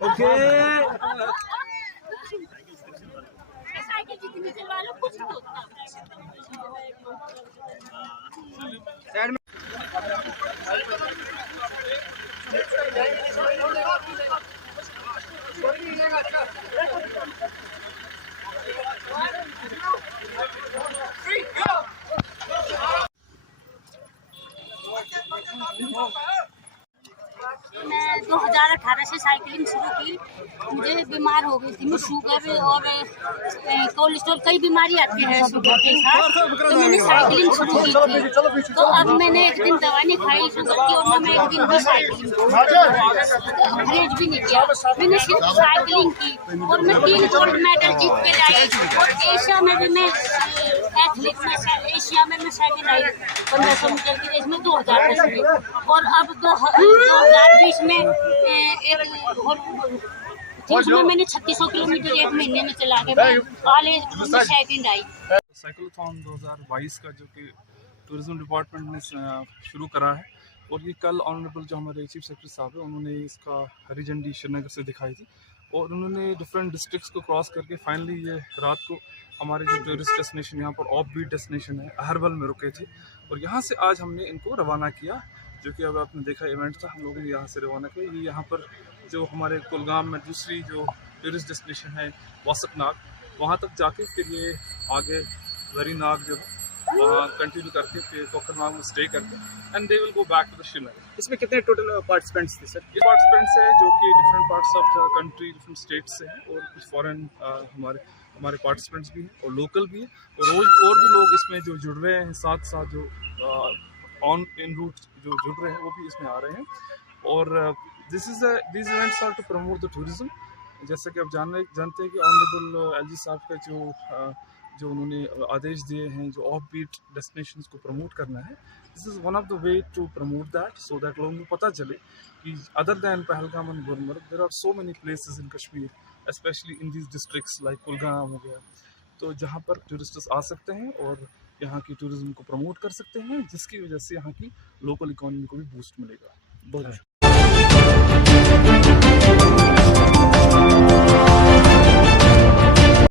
Okay side में मैं 2018 से साइकिलिंग शुरू की। मुझे बीमार हो गई थी मैं, शुगर और कोलेस्ट्रॉल, कई बीमारी आती है शुगर के साथ। तो मैंने साइकिलिंग शुरू की थी। तो अब मैंने एक दिन दवा नहीं खाई शुगर की, और ना मैं एक दिन भी साइकिलिंग परहेज भी नहीं किया। मैंने सिर्फ साइकिलिंग की और मैं 3 गोल्ड मेडल जीत के लाई। और एशिया में भी मैं एथलीट में एशिया में मैं सेकंड आई 1500 मीटर की रेस में 2010 में। और अब 2020 में उसमें मैंने 3600 किलोमीटर 1 महीने में चला के मैं ऑल एज ग्रुप में सेकंड आई। साइक्लोथॉन 2022 का जो कि टूरिज्म डिपार्टमेंट ने शुरू करा है, और ये कल ऑनरेबल जो हमारे चीफ सेक्रेटरी साहब है उन्होंने इसका हरी झंडी श्रीनगर से दिखाई थी, और उन्होंने डिफरेंट डिस्ट्रिक्ट्स को क्रॉस करके फाइनली ये रात को हमारे जो टूरिस्ट डेस्टिनेशन यहाँ पर ऑफ बीट डेस्टिनेशन है अहरबल में रुके थे, और यहाँ से आज हमने इनको रवाना किया। जो कि अब आपने देखा इवेंट था, हम लोगों ने यहाँ से रवाना किया। ये यहाँ पर जो हमारे कुलगाम में दूसरी जो टूरिस्ट डेस्टिनेशन है वासक नाग, वहाँ तक जाके फिर ये आगे जरी नाग जो कंटिन्यू करके फिर कोकरनाग में स्टे करके and they will go back to the Srinagar. इसमें कितने टोटल पार्टिसिपेंट्स थे सर? ये पार्टिसिपेंट्स हैं जो कि different parts of the country, different states से हैं, और कुछ फॉरेन हमारे पार्टिसिपेंट्स भी हैं और लोकल भी हैं, और रोज और भी लोग इसमें जो जुड़ रहे हैं, साथ साथ जो ऑन इन रूट जो जुड़ रहे हैं वो भी इसमें आ रहे हैं। और these events are to promote the tourism। जैसे कि आप जानते हैं कि ऑनरेबल एलजी साहब का जो उन्होंने आदेश दिए हैं जो ऑफ बीट डेस्टिनेशंस को प्रमोट करना है, this is one of the way to promote that, so that लोगों को पता चले कि other than Pahalgam and Gulmarg there are so many places in Kashmir, especially in these districts like Kulgam हो गया, तो जहाँ पर टूरिस्ट्स आ सकते हैं और यहाँ की टूरिज्म को प्रमोट कर सकते हैं, जिसकी वजह से यहाँ की लोकल इकोनॉमी को भी बूस्ट मिलेगा। बहुत